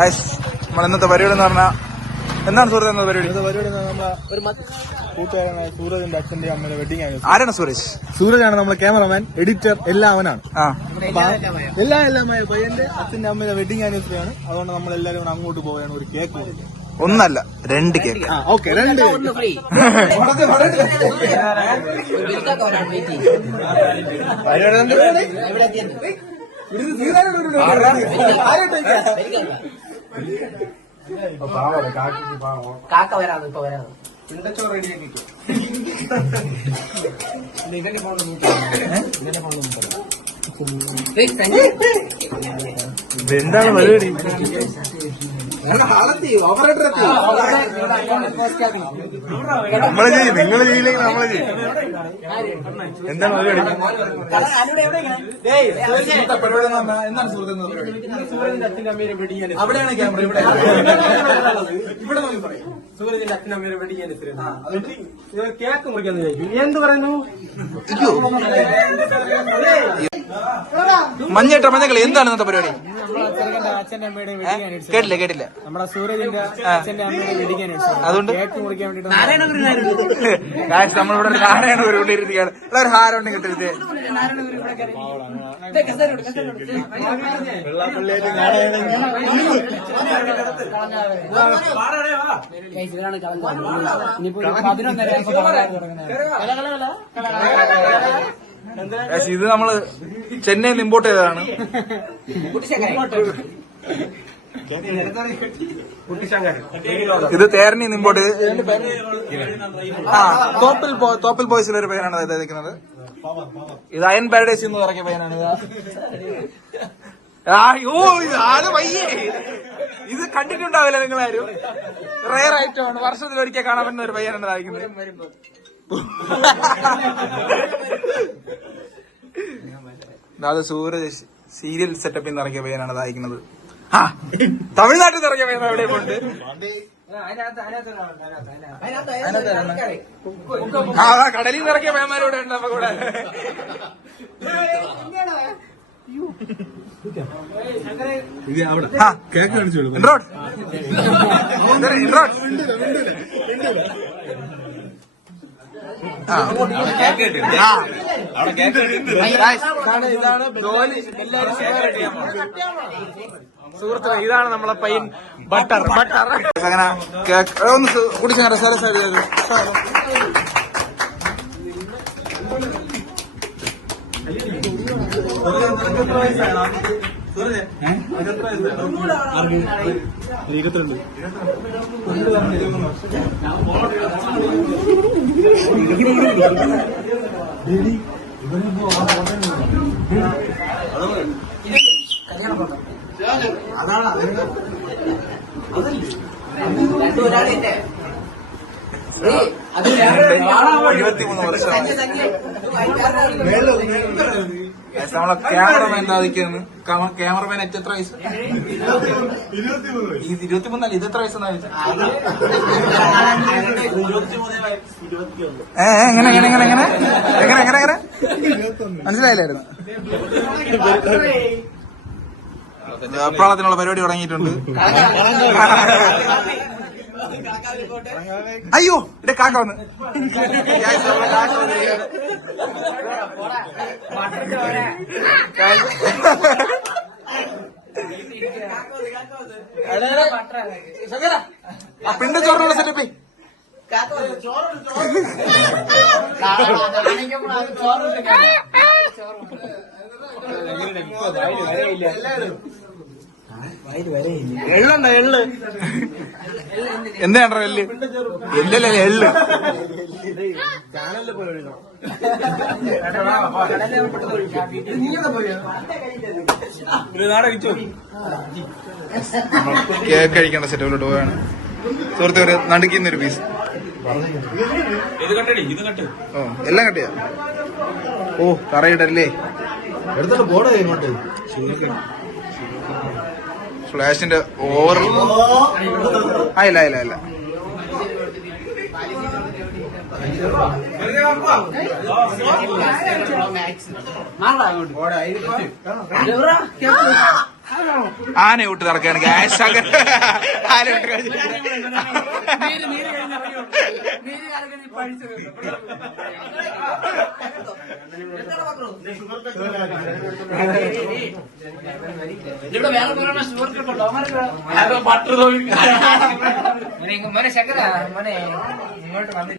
നമ്മൾ ഇന്നത്തെ പരിപാടി എന്ന് പറഞ്ഞാൽ എന്താണ് സുഹൃത്ത് എന്ന പരിപാടി? നമ്മളെ ഒരു കൂട്ടുകാരനായ സൂരജിന്റെ അച്ഛന്റെ അമ്മയുടെ വെഡിങ് ആയിരുന്നു. ആരാണ് സൂരജ്? സൂരജാണ് നമ്മളെ ക്യാമറമാൻ, എഡിറ്റർ, എല്ലാം അവനാണ്. എല്ലാം പയ്യന്റെ അച്ഛന്റെ അമ്മയുടെ വെഡിങ് ആനിവേഴ്സറി ആണ്. അതുകൊണ്ട് നമ്മൾ എല്ലാവരും കൂടെ അങ്ങോട്ട് പോവുകയാണ്. ഒരു കേക്ക് കൊടുക്കും. ഒന്നല്ല 2 കേക്ക്. ഓക്കെ, 2 കാക്ക വരാതെ ഇപ്പൊ വരാതെ എന്താണ് പരിപാടി? നമ്മള് ചെയ്യും, നിങ്ങള് ചെയ്യില്ലെങ്കിൽ നമ്മള് ചെയ്യും. എന്താണ് പരിപാടി? അവിടെയാണ് ക്യാമറ. ഇവിടെ സൂരജിന്റെ അച്ഛനമ്മയുടെ വെഡിങ് ആനിവേഴ്സറി കേക്ക് മുറിക്കാന്ന് ചോദിക്കും. എന്ത് പറയുന്നു? മഞ്ഞേട്ട മഞ്ഞക്കളി എന്താണ് ഇന്നത്തെ പരിപാടി? അച്ഛന്റെ അമ്മയുടെ വെഡിങ് ആനിവേഴ്സറി. കേട്ടില്ല. നമ്മുടെ സൂരജിന്റെ അച്ഛന്റെ അമ്മയുടെ വെഡിങ് ആനിവേഴ്സറി. അതുകൊണ്ട് കേക്ക് മുറിക്കാൻ വേണ്ടിട്ട് നമ്മളിവിടെ നാരായണ കൊണ്ടിരിക്കുകയാണ്. ഒരു ഹാരം ഉണ്ടെങ്കിൽ കിട്ടരുത്. ഇത് നമ്മള് ചെന്നൈയിൽ നിന്ന് ഇമ്പോർട്ട് ചെയ്തതാണ്. ഇത് തേരനിൽ നിന്ന് ഇമ്പോർട്ട് ചെയ്ത് തോപ്പിൽ ബോയ്സിലെ ഒരു പയ്യനാണ് ഇരിക്കുന്നത്. ഇത് അയൺ പാരഡൈസിൽ നിന്ന് ഇറക്കിയ പയ്യനാണ്. ഇത് കണ്ടിട്ടുണ്ടാവില്ല നിങ്ങളാരും. റയർ ആയിട്ടാണ്, വർഷത്തിലൊരിക്കൽ കാണാൻ പറ്റുന്ന ഒരു പയ്യനാണ് ഇതായിരിക്കുന്നത്. അത് സൂരജ് സീരിയൽ സെറ്റപ്പിൽ നിന്ന് ഇറക്കിയ പയ്യനാണ് ഇതായിരിക്കുന്നത്. തമിഴ്നാട്ടിൽ നിന്ന് ഇറക്കിയ പയ്യൻ എവിടെ കൊണ്ട് കടലിൽ നിന്ന് ഇറക്കിയ പയ്യന്മാരിവിടെ ഉണ്ട് നമ്മ കൂടെ. സുഹൃത്തുക്കളെ, ഇതാണ് നമ്മളെ പയ്യൻ ബട്ടർ. അങ്ങനെ ഒന്ന് കുടിച്ചാൽ ഒരാളിന്റെ 23 വർഷം നമ്മളെ ക്യാമറമാൻ സാധിക്കുന്നു. ക്യാമറമാൻ എത്ര വയസ്സ്? 23. ഇത് എത്ര വയസ്സെന്നാ ചോദിച്ചത്? എങ്ങനെ മനസ്സിലായില്ലായിരുന്നു. വെപ്രാളത്തിനുള്ള പരിപാടി തുടങ്ങിയിട്ടുണ്ട്. അയ്യോ, ഇവിടെ കാക്ക വന്ന്. പിണ്ട ചോറിനുള്ള സെറ്റപ്പേ എള്ളുണ്ടോ? എന്താണോ എല്ല്? എല്ലല്ലേ എള്ള്. കേക്ക് കഴിക്കേണ്ട സെറ്റപ്പിലോട്ട് പോവാണ്. സുഹൃത്തെ, ഒരു നടുക്കുന്നൊരു പീസ്. ഓ, എല്ലാം കട്ടിയാ. ഓ, കറയിടല്ലേ. എടുത്തിട്ട് പോടേ ഇങ്ങോട്ട്. ഫ്ലാഷിന്റെ ഓവർ ഇല്ല. ആന വിട്ട് നടക്കുകയാണ് ഗ്യാസ് ആന വിട്ട് കളിച്ചു മോനെ ശങ്കര മോനെ ഇങ്ങോട്ട് വന്നിട്ട്